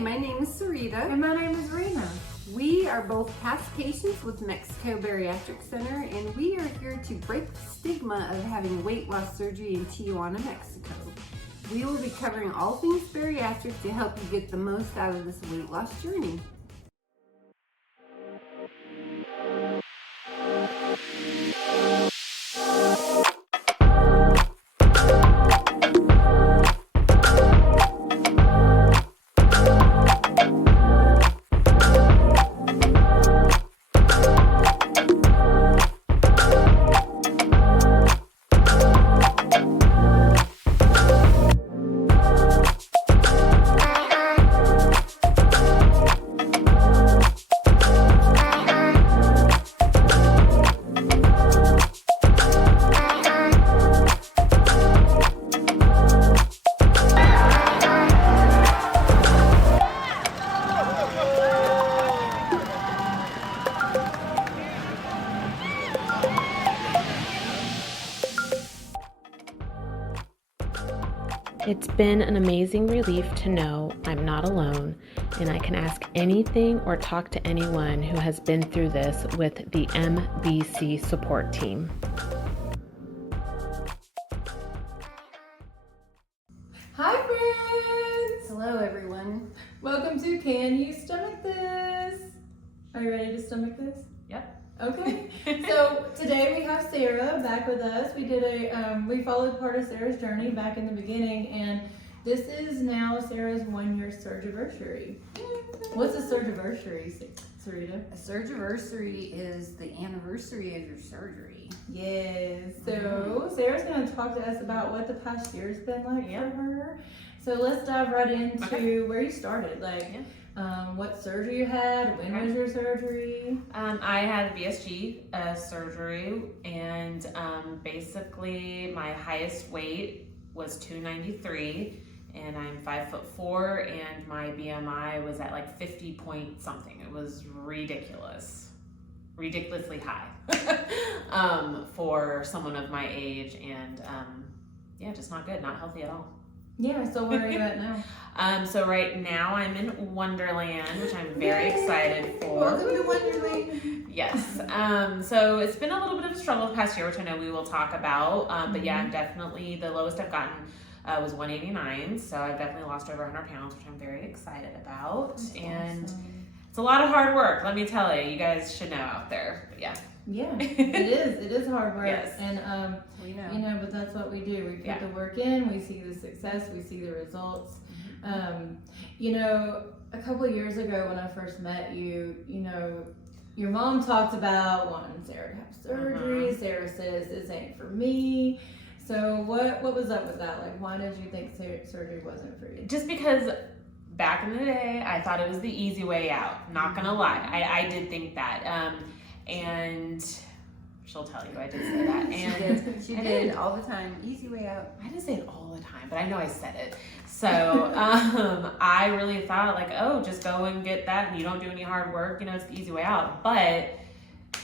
my name is Sarita. And my name is Rena. We are both past patients with Mexico Bariatric Center, and we are here to break the stigma of having weight loss surgery in Tijuana, Mexico. We will be covering all things bariatric to help you get the most out of this weight loss journey. It's been an amazing relief to know I'm not alone and I can ask anything or talk to anyone who has been through this with the MBC support team. Hi friends! Hello everyone. Welcome to Can You Stomach This? Are you ready to stomach this? Yep. Okay. So today we have Sarah back with us. We followed part of Sarah's journey back in the beginning, and this is now Sarah's 1-year surgiversary. What's a surgiversary, Sarita? A surgiversary is the anniversary of your surgery. Yes. So Sarah's going to talk to us about what the past year's been like for her. So let's dive right into where you started. What surgery you had? When was your surgery? I had VSG surgery, and basically my highest weight was 293, and I'm 5'4", and my BMI was at like 50 point something. It was ridiculously high for someone of my age, and just not good, not healthy at all. Yeah, so where are you at now? So right now I'm in Wonderland, which I'm very excited for. Welcome to Wonderland. Yes. So it's been a little bit of a struggle the past year, which I know we will talk about. But yeah, I'm definitely, the lowest I've gotten was 189. So I've definitely lost over 100 pounds, which I'm very excited about. That's and awesome. It's a lot of hard work, let me tell you. You guys should know out there. But yeah. Yeah, it is hard work. Yes. And we know. But that's what we do. We put the work in, we see the success, we see the results. A couple of years ago when I first met you, your mom talked about wanting Sarah to have surgery. Sarah says this ain't for me. So what was up with that? Like, why did you think surgery wasn't for you? Just because back in the day, I thought it was the easy way out. Not gonna lie, I did think that. And she'll tell you I did say that. And she did all the time. Easy way out. I didn't say it all the time, but I know I said it. So I really thought just go and get that, and you don't do any hard work. It's the easy way out. But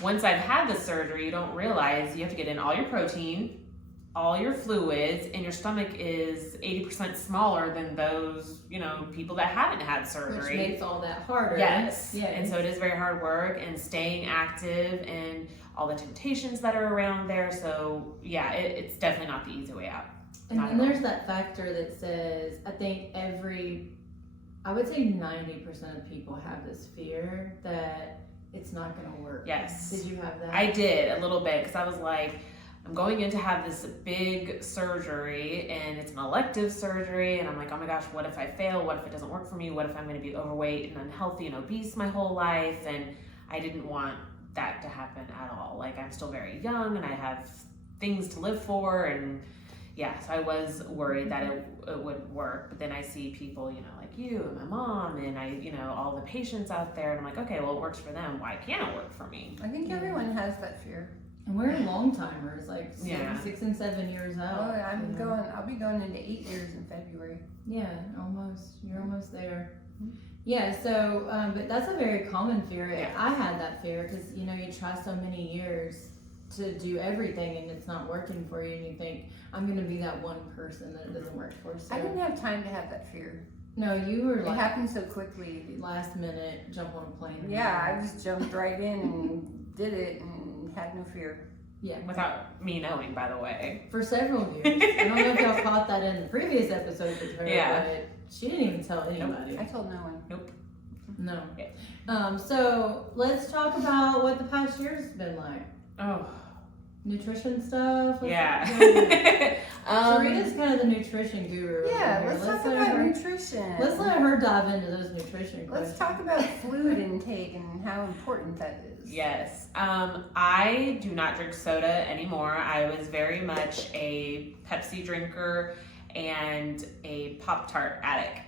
once I've had the surgery, you don't realize you have to get in all your protein, all your fluids, and your stomach is 80% smaller than those, people that haven't had surgery. Which makes all that harder. Yes. And so it is very hard work, and staying active and all the temptations that are around there. So yeah, it's definitely not the easy way out. And then there's that factor that says, I think I would say 90% of people have this fear that it's not going to work. Yes. Did you have that? I did a little bit, because I was like, I'm going in to have this big surgery, and it's an elective surgery, and I'm like, oh my gosh, what if I fail? What if it doesn't work for me? What if I'm going to be overweight and unhealthy and obese my whole life? And I didn't want that to happen at all. Like, I'm still very young, and I have things to live for, and so I was worried that it would work. But then I see people, like you and my mom, and all the patients out there, and I'm like, okay, well, it works for them. Why can't it work for me? I think everyone has that fear. And we're long timers, like 6 and 7 years out. Oh, I'll be going into 8 years in February. Yeah, almost. You're almost there. Yeah, so, but that's a very common fear. Yeah. I had that fear because, you try so many years to do everything and it's not working for you, and you think, I'm going to be that one person that it doesn't work for. So I didn't have time to have that fear. No, you were It like happened so quickly. last minute, jump on a plane. Yeah, I just jumped right in and did it and had no fear. Yeah. Without me knowing, by the way. For several years. I don't know if y'all caught that in the previous episode with her, Yeah. but she didn't even tell anybody. I told no one. Nope. No. Yeah. So let's talk about what the past year's been like. Oh. Nutrition stuff. Yeah. Sarita's kind of the nutrition guru. Yeah, over here. let's talk let about her, nutrition. Let's let her dive into those nutrition questions. Let's talk about fluid intake and how important that is. Yes. I do not drink soda anymore. I was very much a Pepsi drinker and a Pop-Tart addict.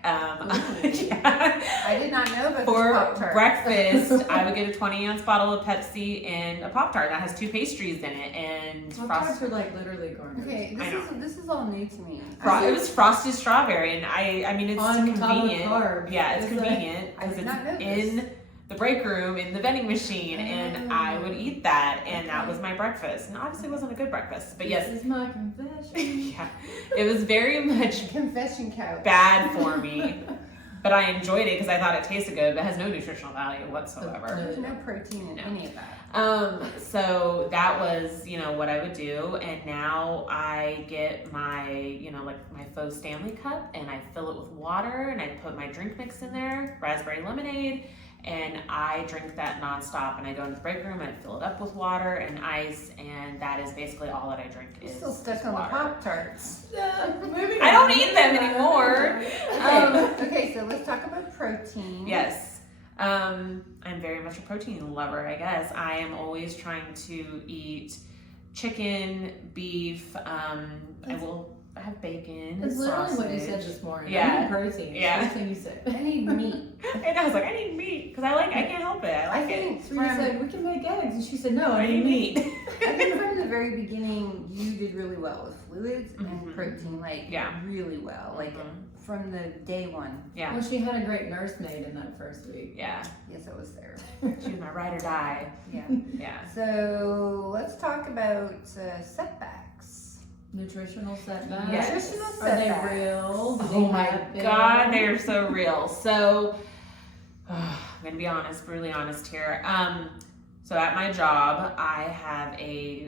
Yeah. I did not know about For Pop-Tart. breakfast, I would get a 20-ounce bottle of Pepsi and a Pop-Tart that has 2 pastries in it and Pop-Tarts are like literally garbage. Okay, I know. this is all new to me. It was frosted strawberry, and I mean it's On top of convenient. carbs. Yeah, it's It's like- convenient I because did not know it's this. in the break room in the vending machine, and I would eat that, and that was my breakfast. And obviously, it wasn't a good breakfast, but yes, This is my confession. yeah, it was very much Confession couch. bad for me. But I enjoyed it because I thought it tasted good, but it has no nutritional value whatsoever. There's no protein in No. any of that. So that was, what I would do. And now I get my, like my faux Stanley cup and I fill it with water and I put my drink mix in there, raspberry lemonade, and I drink that nonstop. And I go into the break room and I fill it up with water and ice, and that is basically all that I drink You're is still stuck on water. the Pop-Tarts. Moving I don't on. eat them anymore. Okay, so let's talk about protein. Yes. I'm very much a protein lover, I guess. I am always trying to eat chicken, beef. I will have bacon, That's literally sausage. what you said this morning. Yeah. I need protein. Yeah. First thing you said. I need meat. And I was like, I need meat because I can't help it. I like it. think Sarita said, we can make eggs. And she said, no, I I need need meat. meat. I think from the very beginning, you did really well with fluids and Mhm. protein, like Yeah. really well, like Mhm. from the day one. Yeah. Well, she had a great nursemaid in that first week. Yeah. Yes, I was there. She was my ride or die. Yeah. Yeah. So let's talk about setbacks. Nutritional setbacks. Yes. Nutritional Are they setbacks. real? Do Oh they my happen? God, they're so real. So, I'm gonna be honest, brutally honest here. So at my job, I have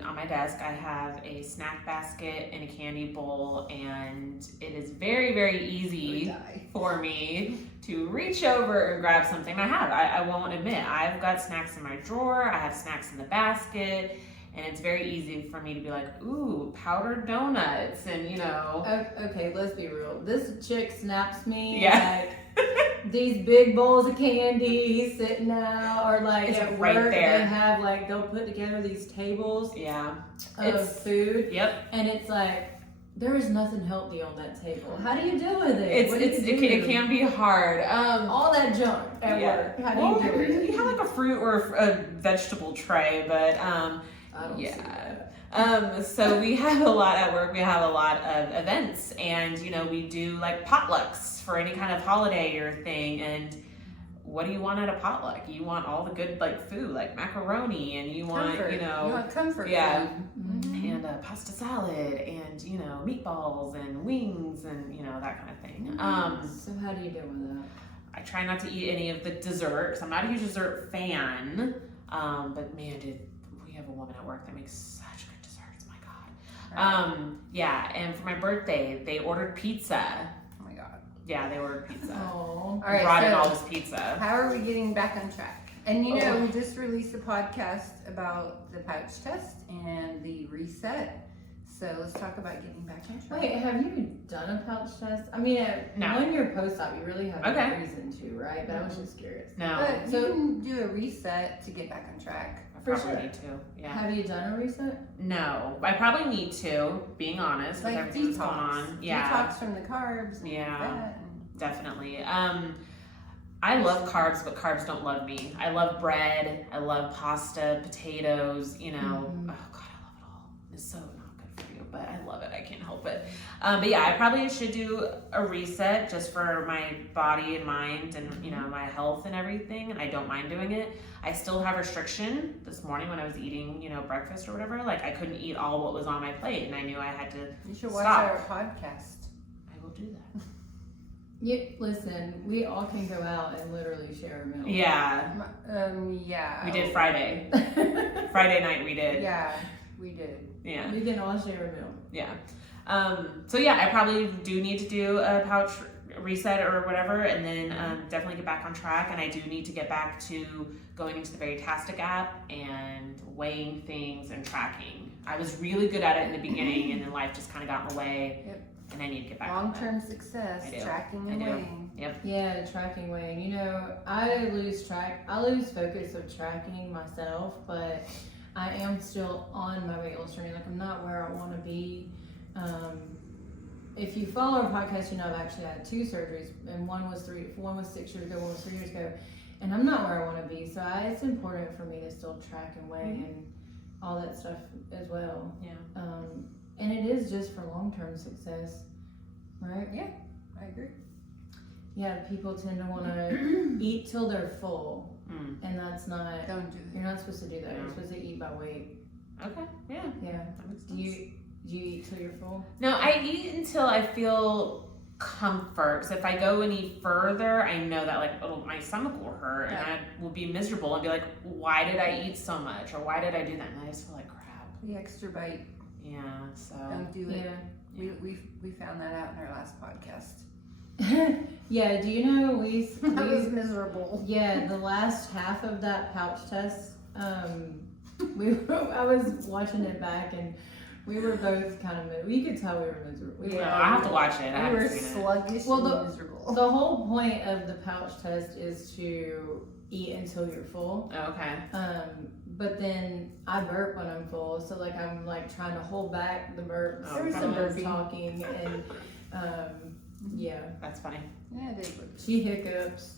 on my desk, I have a snack basket and a candy bowl, and it is very, very easy Die. for me to reach over and grab something. I won't admit, I've got snacks in my drawer, I have snacks in the basket, and it's very easy for me to be like, ooh, powdered donuts, and Okay, let's be real. This chick snaps me Yeah. like these big bowls of candy sitting out, or like It's at right work there. they have they'll put together these tables yeah, of It's- food, yep. and it's like there is nothing healthy on that table. How do you deal with it? What do you do? It can be hard. All that junk at Yeah. work. How do Well, you do it? you have like a fruit or a vegetable tray, but I don't see yeah. that. So we have a lot at work. We have a lot of events, and we do like potlucks for any kind of holiday or thing. And what do you want at a potluck? You want all the good food, like macaroni, and you want Comfort. You want comfort. yeah. food. Mhm. and pasta salad, and meatballs and wings, and that kind of thing. So how do you deal with that? I try not to eat any of the desserts. I'm not a huge dessert fan, but man, we have a woman at work that makes such good desserts. My God. Yeah, and for my birthday, they ordered pizza. Oh my God. Yeah, they ordered pizza. Oh. All right. Brought in so all this pizza. how are we getting back on track? And Oh. we just released a podcast about the pouch test and the reset. So let's talk about getting back on track. Wait, have you done a pouch test? I mean, No. on your post-op, you really have Okay. a reason to, right? But I was just curious. No, But So- you can do a reset to get back on track. I for probably sure. need to. Yeah. Have you done a reset? No, I probably need to. Being honest, with Like everything that's detox. going on. Yeah. Detox from the carbs and Yeah. fat. And Definitely. I love carbs, but carbs don't love me. I love bread. I love pasta, potatoes. Mhm. Oh God, I love it all. It's so not good for you, but I love it. I can't help it. But yeah, I probably should do a reset just for my body and mind, and my health and everything. And I don't mind doing it. I still have restriction. This morning when I was eating, breakfast or whatever, I couldn't eat all what was on my plate, and I knew I had to. you should watch Stop. our podcast. I will do that. Listen, we all can go out and literally share a meal. Yeah. Yeah. We did Friday. Friday night we did. Yeah, we did. Yeah. We can all share a meal. Yeah. So yeah, I probably do need to do a pouch reset or whatever, and then definitely get back on track. And I do need to get back to going into the Bariatric app and weighing things and tracking. I was really good at it in the beginning, and then life just kind of got in the way. Yep. And I need to get back on Long-term success, I do. tracking I and do. weighing. Yep. Yeah, tracking weighing. You know, I lose focus of tracking myself, but I am still on my weight loss journey. Like, I'm not where I want to be. If you follow our podcast, you know I've actually had 2 surgeries, and one was 6 years ago, one was 3 years ago, and I'm not where I want to be. So it's important for me to still track and weigh and all that stuff as well. Yeah. And it is just for long-term success, right? Yeah, I agree. Yeah, people tend to want to eat till they're full, and that's not. Don't do You're it. not supposed to do that. No. You're supposed to eat by weight. Okay. Yeah. Yeah. That makes Do sense. you eat till you're full? No, I eat until I feel comfort. So if I go any further, I know that like my stomach will hurt and I will be miserable and be like, why did I eat so much, or why did I do that? And I just feel like crap. The extra bite. Yeah. So. Don't do it. Yeah. We found that out in our last podcast. Yeah. Do you know we That was miserable. Yeah, the last half of that pouch test, I was watching it back and we were both kind of, you could tell we were miserable. Yeah, I have to watch it. I We were haven't seen it. sluggish and miserable. The whole point of the pouch test is to eat until you're full. Oh, okay. But then I burp when I'm full, so like I'm like trying to hold back the burps. There was when some I'm burping. talking, and yeah, That's funny. Yeah, they were. she hiccups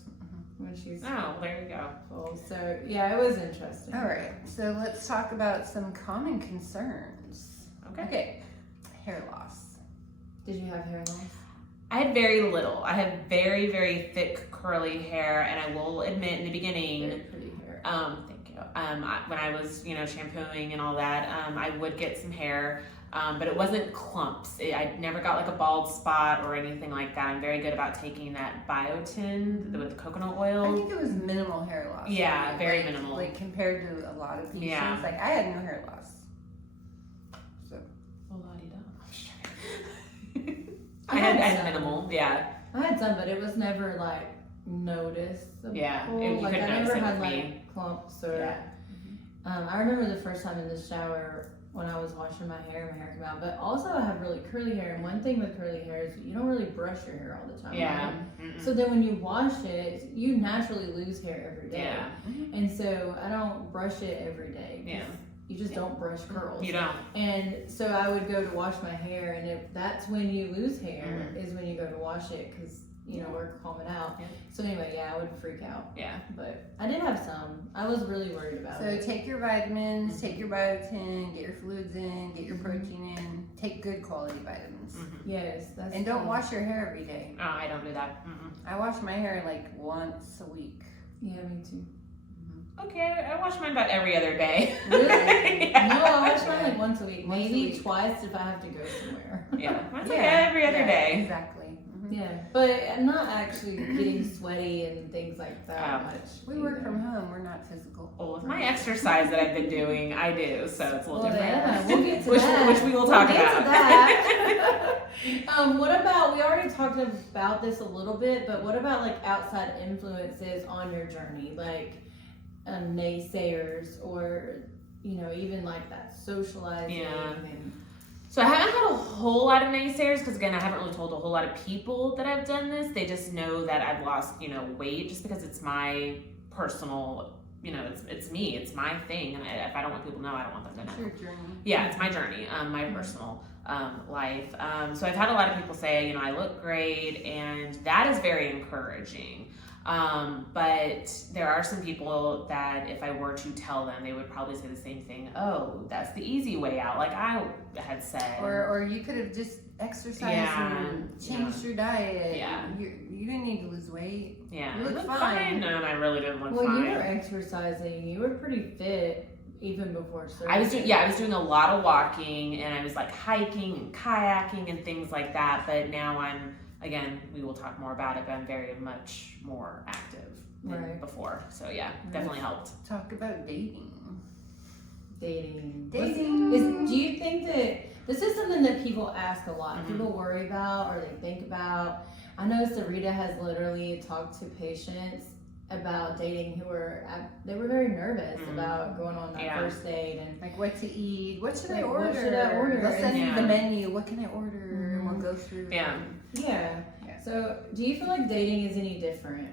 when she's Oh, there you go. full. So yeah, it was interesting. All right, so let's talk about some common concerns. Okay. Hair loss. Did you have hair loss? I had very little. I had very, very thick curly hair, and I will admit in the beginning, Very pretty hair. thank you. When I was, shampooing and all that, I would get some hair, but it wasn't clumps. I never got like a bald spot or anything like that. I'm very good about taking that biotin with the coconut oil. I think it was minimal hair loss. Yeah, right? very Like- minimal. Like compared to a lot of patients. Yeah. Like I had no hair loss. So I had some. minimal, yeah. I had some, but it was never like noticeable. Yeah, you like couldn't I notice never it had with like me. clumps or. Yeah. I remember the first time in the shower when I was washing my hair came out. But also I have really curly hair, and one thing with curly hair is you don't really brush your hair all the time. Yeah. right? Mm-mm. So then when you wash it, you naturally lose hair every day. Yeah. And so I don't brush it every day. 'Cause Yeah. You just don't brush curls. You don't. And so I would go to wash my hair, and that's when you lose hair, is when you go to wash it, because we're calming out. Yeah. So anyway, yeah, I would freak out. Yeah. But I did have some. I was really worried about So it. take your vitamins, take your biotin, get your fluids in, get your protein in, take good quality vitamins. Yes, that's And don't true. wash your hair every day. Oh, I don't do that. Mm-mm. I wash my hair like once a week. Yeah, me too. Okay, I wash mine about every other day. Really? Yeah. No, I wash mine like once a week. Once a Maybe week. twice if I have to go somewhere. Yeah, mine's like every other day. Exactly. Yeah, but I'm not actually getting sweaty and things like that Oh. much. We work from home. We're not physical. Well, with my exercise that I've been doing, I do, so it's a little Well, different. yeah, we'll get to which, that. which we will talk We'll get about. to that. What about, we already talked about this a little bit, but what about like outside influences on your journey? Like naysayers or, even like that socializing. Yeah. And, So I haven't had a whole lot of naysayers because again, I haven't really told a whole lot of people that I've done this. They just know that I've lost, weight just because it's my personal, it's me, it's my thing. And if I don't want people to know, I don't want them to know. It's your journey. Yeah, it's my journey, my personal life. So I've had a lot of people say, I look great, and that is very encouraging. But there are some people that if I were to tell them, they would probably say the same thing. Oh, that's the easy way out, like I had said. Or you could have just exercised and changed your diet. Yeah. You didn't need to lose weight. Yeah, You I look look fine. No, and I really didn't look well, fine. you were exercising. You were pretty fit even before surgery. I was doing a lot of walking, and I was like hiking and kayaking and things like that. But now I'm again, we will talk more about it, but I'm very much more active than before. So yeah, definitely helped. Talk about dating. Dating. Dating. Do you think that this is something that people ask a lot, people worry about or they think about? I know Sarita has literally talked to patients about dating who were very nervous about going on that first date and like what to eat, what should I What order? should I order? Let's send the menu. What can I order? And we'll go through. Yeah. So, do you feel like dating is any different?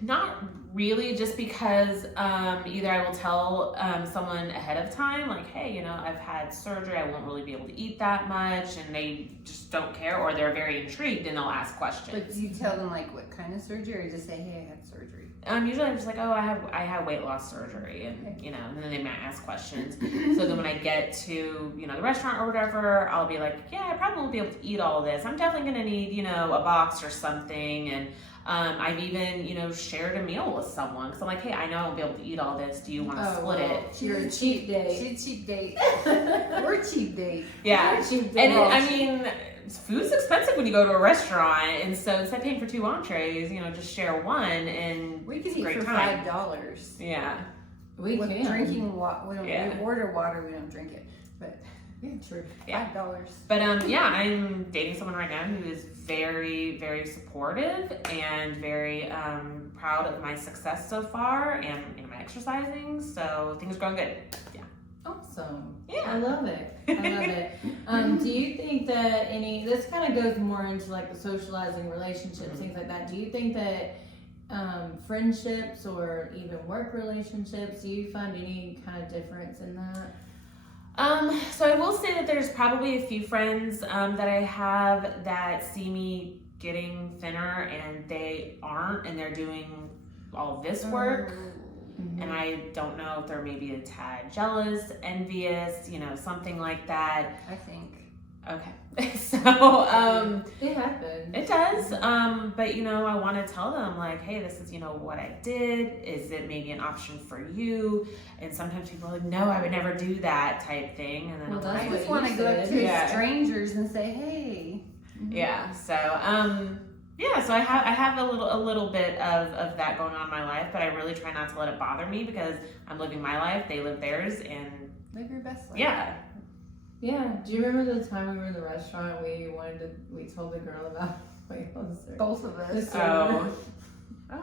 Not really, just because either I will tell someone ahead of time, like, hey, you know, I've had surgery, I won't really be able to eat that much, and they just don't care, or they're very intrigued and they'll ask questions. But do you tell them like what kind of surgery, or just say, hey, I had surgery? Usually I'm just like, oh, I had weight loss surgery, and you know, and then they might ask questions. So then when I get to, you know, the restaurant or whatever, I'll be like, yeah, I probably won't be able to eat all this. I'm definitely gonna need, you know, a box or something. And I've even, you know, shared a meal with someone because I'm like, hey, I know I won't be able to eat all this. Do you want to split it? You're a cheap date. She's a cheap date. We're a cheap date. Yeah. We're a cheap date. And I mean, food's expensive when you go to a restaurant, and so instead of paying for 2 entrees, you know, just share one, and we can eat great for time. $5. We With can. drinking water. We order water. We don't drink it, but true. $5. But I'm dating someone right now who is very, very supportive and very proud of my success so far and in my exercising. So things are going good. Yeah. Awesome. Yeah. I love it. I love it. Do you think that this kind of goes more into like the socializing relationships, things like that. Do you think that friendships or even work relationships, do you find any kind of difference in that? So I will say that there's probably a few friends that I have that see me getting thinner and they aren't, and they're doing all this work. And I don't know if they're maybe a tad jealous, envious, you know, something like that. I think. Okay. So, it happens. It does. But, you know, I want to tell them, like, hey, this is, you know, what I did. Is it maybe an option for you? And sometimes people are like, no, I would never do that type thing. And then I just want to go up to strangers and say, hey. Yeah. So, so I have a little bit of that going on in my life, but I really try not to let it bother me because I'm living my life, they live theirs, and live your best life. Yeah. Yeah. Do you remember the time we were in the restaurant? We told the girl about weight loss. Both of us. Oh,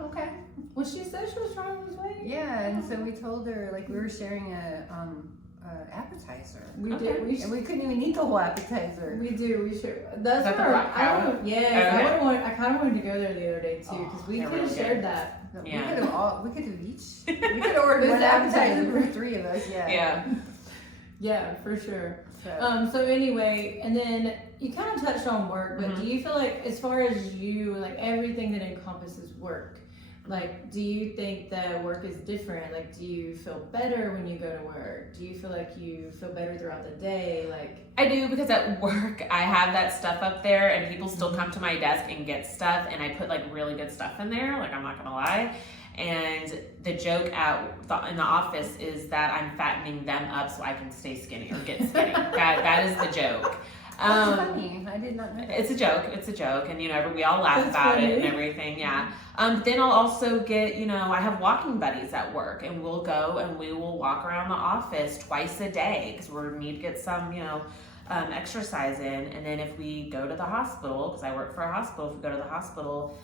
okay. Well, she said she was trying to lose weight. Yeah, and so we told her like we were sharing a appetizer. We did. And we couldn't even eat the whole appetizer. We do. We should. That's Is that where the rock crowd? Yes. Okay. I kind of wanted to go there the other day too because we could have shared that. Yeah. We could have ordered one appetizer for 3 of us. Yeah. Yeah. Yeah, for sure. So anyway, and then you kind of touched on work, but do you feel like as far as you, like everything that encompasses work, like do you think that work is different? Like do you feel better when you go to work? Do you feel like you feel better throughout the day? Like I do, because at work I have that stuff up there and people still come to my desk and get stuff, and I put like really good stuff in there, like I'm not gonna lie. And the joke in the office is that I'm fattening them up so I can stay skinny or get skinny. that is the joke. That's funny. I did not know that. It's a joke, and you know, we all laugh about it and everything. Yeah. But then I'll also get, you know, I have walking buddies at work, and we'll go and we will walk around the office twice a day because we need to get some, you know, exercise in. And then if we go to the hospital, because I work for a hospital, if we go to the hospital,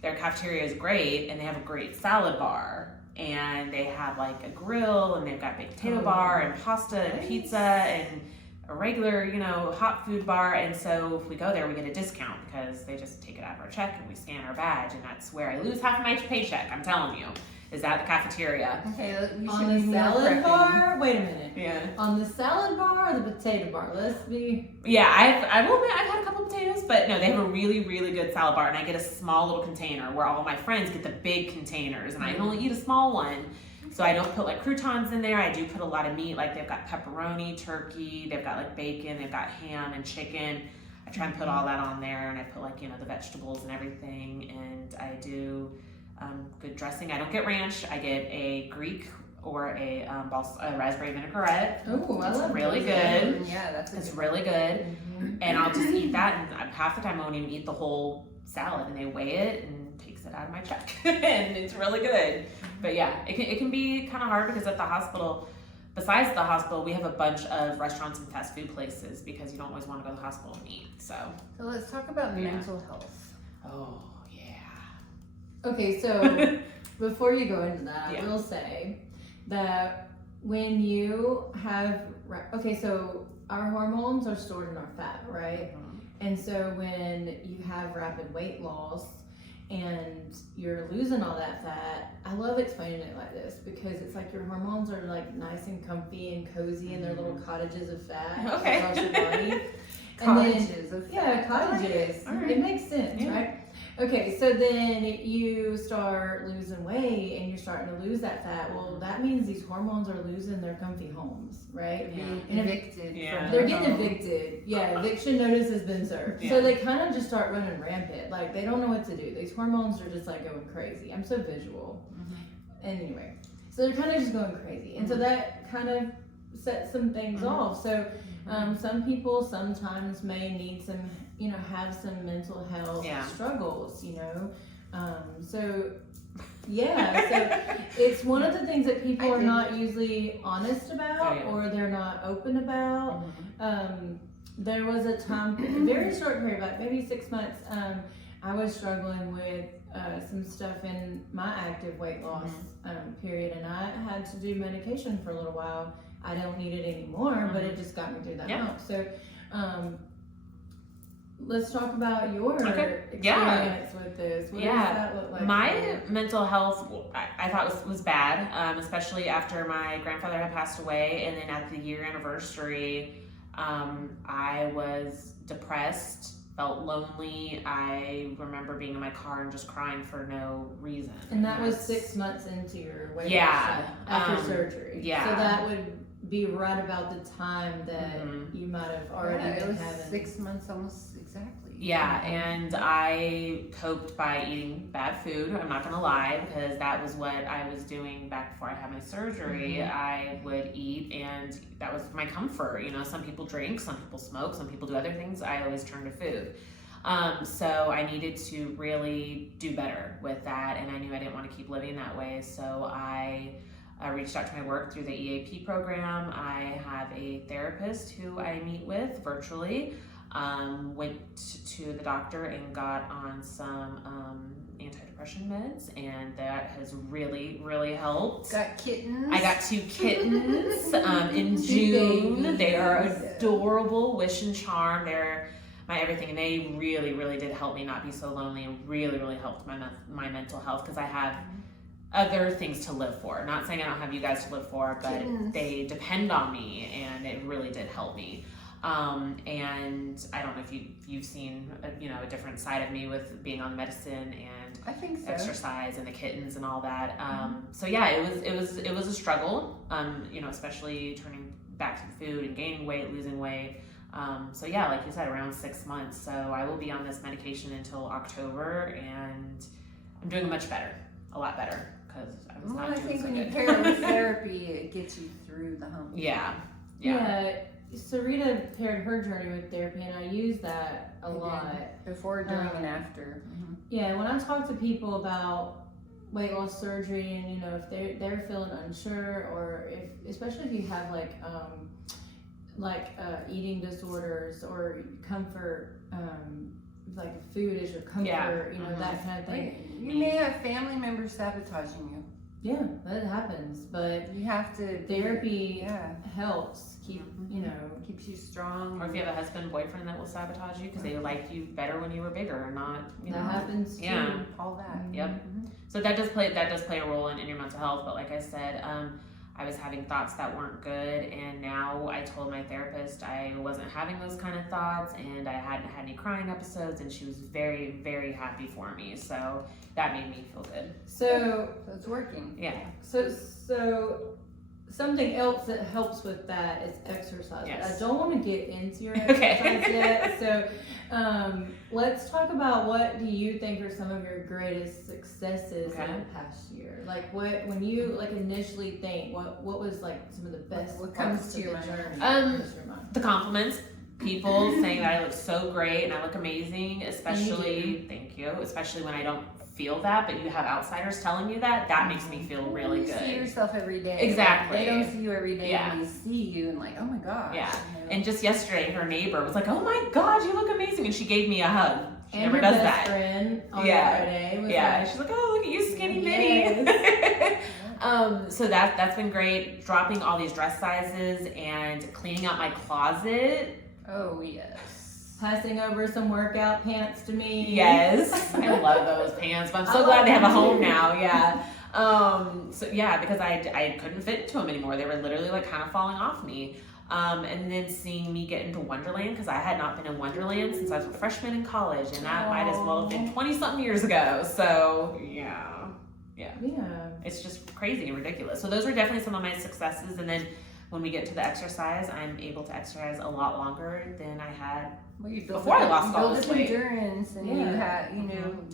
their cafeteria is great, and they have a great salad bar, and they have like a grill, and they've got baked potato bar and pasta and pizza and a regular, you know, hot food bar. And so if we go there, we get a discount because they just take it out of our check and we scan our badge, and that's where I lose half of my paycheck. I'm telling you, is at the cafeteria. Okay, we should on the salad bar. Wait a minute. Yeah. On the salad bar or the potato bar? Let's be. Yeah, I will admit I've had a couple potatoes, but no, they have a really, really good salad bar, and I get a small little container where all my friends get the big containers, and I can only eat a small one. So I don't put like croutons in there. I do put a lot of meat, like they've got pepperoni, turkey, they've got like bacon, they've got ham and chicken. I try and put all that on there, and I put like, you know, the vegetables and everything, and I do good dressing. I don't get ranch. I get a Greek or a raspberry vinaigrette. Oh, I love really those. good. Yeah, it's really good. And I'll just eat that, and half the time I won't even eat the whole salad, and they weigh it and takes it out of my check, and it's really good. But yeah, it can be kind of hard because at the hospital, besides the hospital, we have a bunch of restaurants and fast food places because you don't always want to go to the hospital and eat. So let's talk about mental health. Oh yeah. Okay, so before you go into that, Yeah. I will say that when you have, okay, so our hormones are stored in our fat, right? And so when you have rapid weight loss and you're losing all that fat, I love explaining it like this because it's like your hormones are like nice and comfy and cozy in their little cottages of fat across your body. Cottages of fat. Yeah, cottages. All right. It makes sense, Yeah. right? Okay, so then you start losing weight and you're starting to lose that fat. Well, that means these hormones are losing their comfy homes, right? Yeah. Being evicted. Yeah. From They're their getting home. evicted. Yeah, eviction notice has been served. Yeah. So they kind of just start running rampant. Like they don't know what to do. These hormones are just like going crazy. I'm so visual. And anyway, so they're kind of just going crazy. And so that kind of sets some things off. So some people sometimes may need some, have some mental health struggles, so it's one of the things that people are not usually honest about or they're not open about. There was a time, a very short period, like maybe 6 months, I was struggling with some stuff in my active weight loss period, and I had to do medication for a little while. I don't need it anymore, but it just got me through that month. So let's talk about your experience with this. What does that look like? My mental health, I thought was bad, especially after my grandfather had passed away, and then at the year anniversary, I was depressed, felt lonely. I remember being in my car and just crying for no reason. And that was 6 months into your weight loss after surgery. Yeah. So that would be right about the time that you might have already been it was having 6 months almost exactly. Yeah, and I coped by eating bad food. I'm not gonna lie, because that was what I was doing back before I had my surgery. I would eat, and that was my comfort. Some people drink, some people smoke, some people do other things. I always turn to food. So I needed to really do better with that, and I knew I didn't want to keep living that way. So I reached out to my work through the EAP program. I have a therapist who I meet with virtually. Went to the doctor and got on some antidepressant meds, and that has really, really helped. Got kittens. I got 2 kittens in June. They are adorable, Wish and Charm. They're my everything, and they really, really did help me not be so lonely, and really, really helped my mental health, because I have other things to live for. Not saying I don't have you guys to live for, but they depend on me, and it really did help me. And I don't know if you've seen a different side of me with being on medicine and I think so. exercise and the kittens and all that. So yeah, it was a struggle. Especially turning back to the food and gaining weight, losing weight. So yeah, like you said, around 6 months. So I will be on this medication until October, and I'm doing much better, a lot better, because I was not doing so good. I think when you pair it with therapy, it gets you through the hump. Yeah. Sarita paired her journey with therapy, and I use that a lot. Before, during, and after. Yeah, when I talk to people about weight loss surgery, and if they're feeling unsure, or especially if you have eating disorders or comfort, like food is your comfort, that kind of thing. You may have family members sabotaging you. Yeah, that happens, but you have to. Therapy helps keep, keeps you strong. Or if you have a husband, boyfriend that will sabotage you because they liked you better when you were bigger, or not. That happens too. Yeah. All that. Yep. So that does play a role in your mental health. But like I said, I was having thoughts that weren't good, and now I told my therapist I wasn't having those kind of thoughts, and I hadn't had any crying episodes, and she was very, very happy for me. So that made me feel good. So it's working. Yeah. So something else that helps with that is exercise. Yes. I don't want to get into your exercise yet. So let's talk about, what do you think are some of your greatest successes in the past year? Like when you initially think, what was some of the best what parts comes of to your the mind? journey? The compliments. people saying that I look so great and I look amazing, especially, thank you, especially when I don't feel that, but you have outsiders telling you that makes me feel really you good. see yourself every day. Exactly. They don't see you every day, Yeah. and they see you and like, oh my gosh. Yeah. You know? And just yesterday, her neighbor was like, oh my God, you look amazing. And she gave me a hug. She And never her does best that. friend on Yeah. Friday was Yeah. like, She's like, oh, look at you, skinny bitty. So that's been great. Dropping all these dress sizes and cleaning out my closet. Oh, yes. passing over some workout pants to me. Yes. I love those pants, but I'm so glad they have a home now. Yeah. So yeah, because I couldn't fit into them anymore. They were literally like kind of falling off me. And then seeing me get into Wonderland, because I had not been in Wonderland since I was a freshman in college, and that might as well have been 20-something years ago. So yeah. It's just crazy and ridiculous. So those were definitely some of my successes. And then when we get to the exercise, I'm able to exercise a lot longer than I had before I lost all this weight. Endurance, and you had,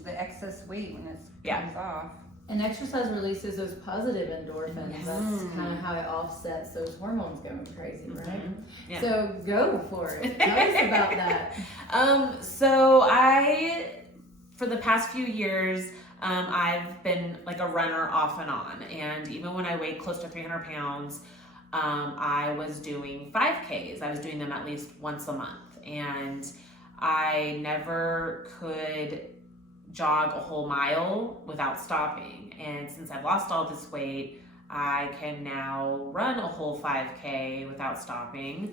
the excess weight when it comes off. And exercise releases those positive endorphins. Yes. That's kind of how it offsets those hormones going crazy, right? Mm-hmm. Yeah. So go for it. Tell us about that. So for the past few years, I've been like a runner off and on. And even when I weighed close to 300 pounds, I was doing 5Ks. I was doing them at least once a month. And I never could jog a whole mile without stopping. And since I've lost all this weight, I can now run a whole 5K without stopping,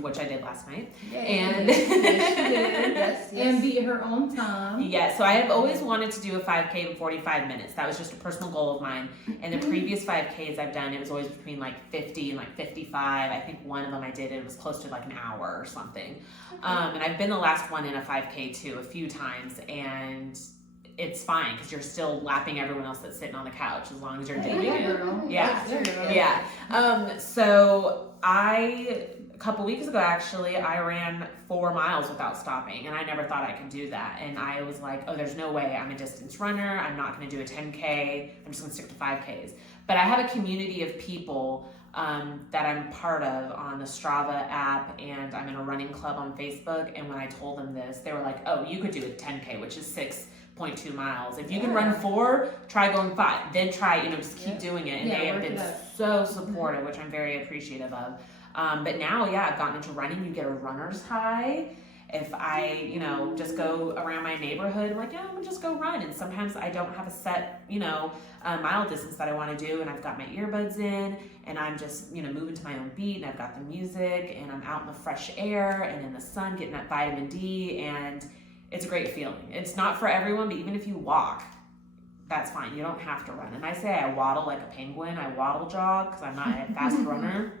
which I did last night. Yay. And yes. And beat her own time. yeah, so I have always wanted to do a 5K in 45 minutes. That was just a personal goal of mine. And the previous 5Ks I've done, it was always between like 50 and like 55. I think one of them I did, it was close to like an hour or something. And I've been the last one in a 5K too a few times, and it's fine because you're still lapping everyone else that's sitting on the couch as long as you're doing it. Yeah. So a couple weeks ago, actually, I ran 4 miles without stopping, and I never thought I could do that. And I was like, oh, there's no way. I'm a distance runner. I'm not going to do a 10K. I'm just going to stick to 5Ks. But I have a community of people that I'm part of on the Strava app, and I'm in a running club on Facebook. And when I told them this, they were like, oh, you could do a 10K, which is 6.2 2 If you can run 4, try going 5. Then try, just keep doing it. And they have been so supportive, which I'm very appreciative of. But now, I've gotten into running. You get a runner's high. If I, just go around my neighborhood, I'm like, I'm gonna just go run. And sometimes I don't have a set, mile distance that I want to do, and I've got my earbuds in, and I'm just, moving to my own beat, and I've got the music, and I'm out in the fresh air and in the sun getting that vitamin D, and it's a great feeling. It's not for everyone, but even if you walk, that's fine. You don't have to run. And I say I waddle like a penguin. I waddle jog because I'm not a fast runner.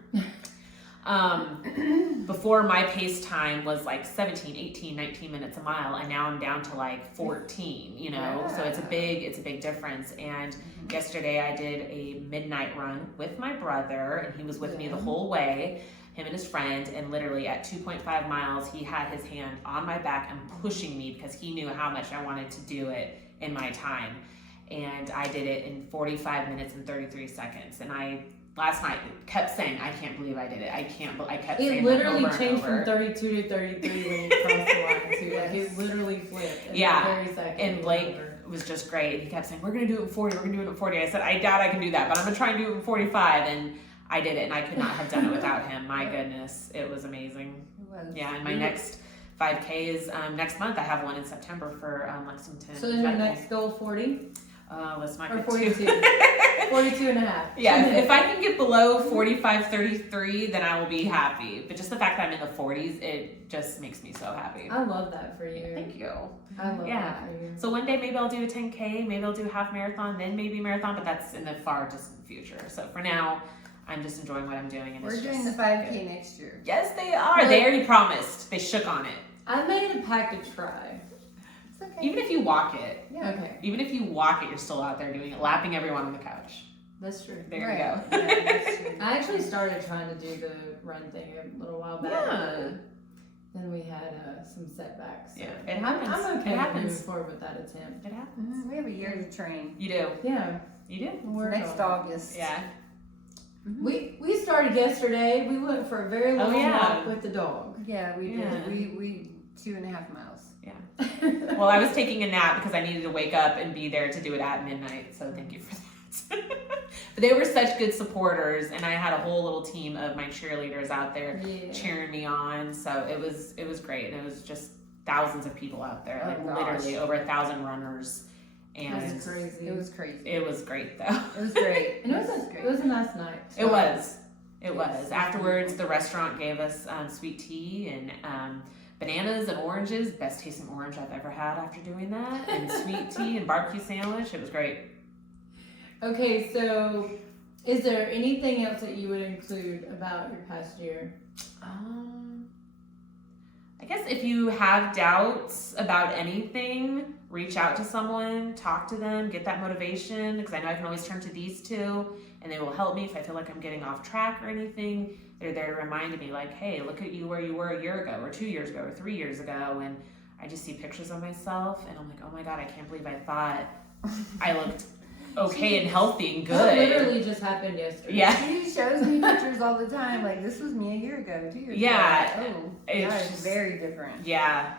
Before, my pace time was like 17, 18, 19 minutes a mile, and now I'm down to like 14, so it's a big difference. And yesterday I did a midnight run with my brother, and he was with me the whole way, him and his friend, and literally at 2.5 miles, he had his hand on my back and pushing me because he knew how much I wanted to do it in my time. And I did it in 45 minutes and 33 seconds. And last night kept saying, I can't believe I did it. I kept saying it literally over changed and over. from 32 to 33 when you crossed the line too. Like it literally flipped. In the very second. And Blake was just great. He kept saying, we're gonna do it in 40, we're gonna do it in 40. I said, I doubt I can do that, but I'm gonna try and do it in 45. And I did it, and I could not have done it without him. My goodness, it was amazing. It was. Yeah, and my next 5K is next month. I have one in September for Lexington. So then your next goal 40? Let's not or get 42. 42 and a half. Yeah, if I can get below 45, 33, then I will be happy. But just the fact that I'm in the 40s, it just makes me so happy. I love that for you. Thank you. I love that for you. So one day maybe I'll do a 10K, maybe I'll do a half marathon, then maybe marathon, but that's in the far distant future. So for now, I'm just enjoying what I'm doing. And we're doing the 5K next year. Yes, they are. They already promised. They shook on it. I made a pact to try. It's okay. Even if you walk it. Yeah. Okay. Even if you walk it, you're still out there doing it, lapping everyone on the couch. That's true. There you go. Yeah, that's true. I actually started trying to do the run thing a little while back. Yeah. Then we had some setbacks. So. Yeah, it happens. I'm okay it happens. moving forward with that attempt. It happens. We have a year to train. You do. Yeah. You do. We're Next August. Yeah. We started yesterday. We went for a very long walk with the dog. Yeah, we did. We 2.5 miles. Yeah. Well, I was taking a nap because I needed to wake up and be there to do it at midnight. So thank you for that. But they were such good supporters, and I had a whole little team of my cheerleaders out there cheering me on. So it was great, and it was just thousands of people out there, literally over 1,000 runners. And it was crazy. It was crazy. It was great though. It was great. And it was a nice night. So. It was. Afterwards, the restaurant gave us sweet tea and bananas and oranges. Best tasting orange I've ever had after doing that. And sweet tea and barbecue sandwich. It was great. Okay, so is there anything else that you would include about your past year? I guess if you have doubts about anything, reach out to someone, talk to them, get that motivation, because I know I can always turn to these two and they will help me if I feel like I'm getting off track or anything. They're there to remind me like, hey, look at you where you were a year ago or 2 years ago or 3 years ago. And I just see pictures of myself and I'm like, oh my God, I can't believe I thought I looked okay and healthy and good. That literally just happened yesterday. Yeah. She shows me pictures all the time. Like, this was me a year ago, 2 years ago. Yeah. Oh, It's that is just very different. Yeah.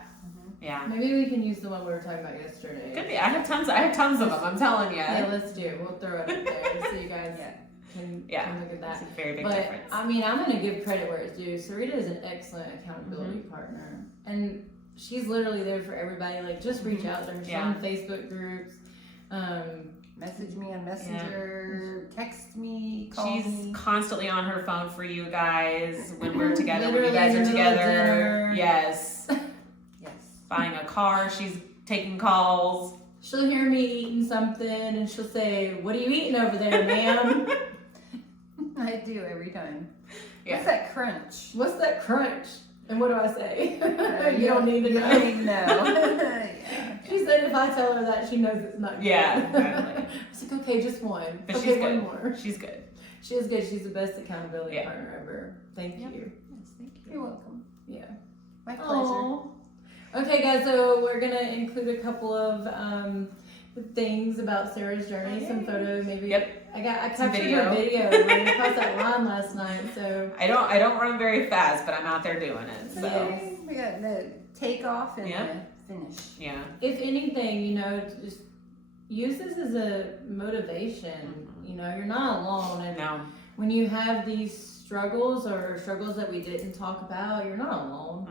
Yeah. Maybe we can use the one we were talking about yesterday. Could be. I have tons of them. I'm telling you. Yeah, let's do it. We'll throw it up there so you guys can look at that. It's a very big But difference. I mean, I'm going to give credit where it's due. Sarita is an excellent accountability partner, and she's literally there for everybody. Like, just reach out to her. She's on Facebook groups. Message me on Messenger, text me, call me. She's constantly on her phone for you guys when we're together, when you Literally guys in are the middle of together. dinner. Yes. Yes. Buying a car, she's taking calls. She'll hear me eating something, and she'll say, "What are you eating over there, ma'am?" I do every time. Yeah. What's that crunch? What's that crunch? And what do I say? You don't need to know. You don't need to know. Yeah. She said if I tell her that, she knows it's not good. Yeah, exactly. I was like, okay, just one. But okay, she's one good. more. She's good. She is good. She's the best accountability partner ever. Thank you. Yes, thank you. You're welcome. Yeah. My pleasure. Aww. Okay, guys, so we're going to include a couple of things about Sarah's journey, some photos, maybe. Yep. I captured her video. I crossed that line last night, so. I don't run very fast, but I'm out there doing it. So Yes. We got the takeoff and the finish. yeah. If anything, just use this as a motivation. You're not alone. And No. when you have these struggles or struggles that we didn't talk about, you're not alone.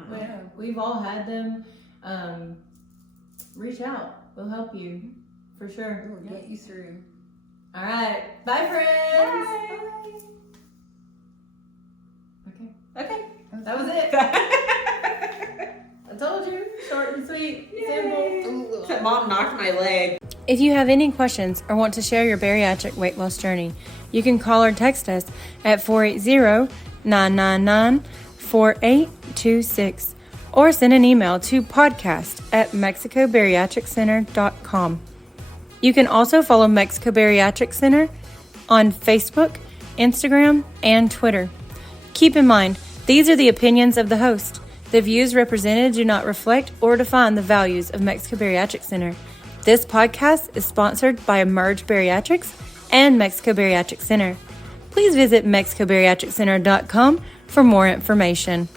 We've all had them. Reach out. We'll help you for sure. We'll get you through. All right. Bye, friends. Bye. Okay. That was it. I told you. Short and sweet. Simple. That mom knocked my leg. If you have any questions or want to share your bariatric weight loss journey, you can call or text us at 480-999-4826 or send an email to podcast@MexicoBariatricCenter.com. You can also follow Mexico Bariatric Center on Facebook, Instagram, and Twitter. Keep in mind, these are the opinions of the host. The views represented do not reflect or define the values of Mexico Bariatric Center. This podcast is sponsored by Emerge Bariatrics and Mexico Bariatric Center. Please visit MexicoBariatricCenter.com for more information.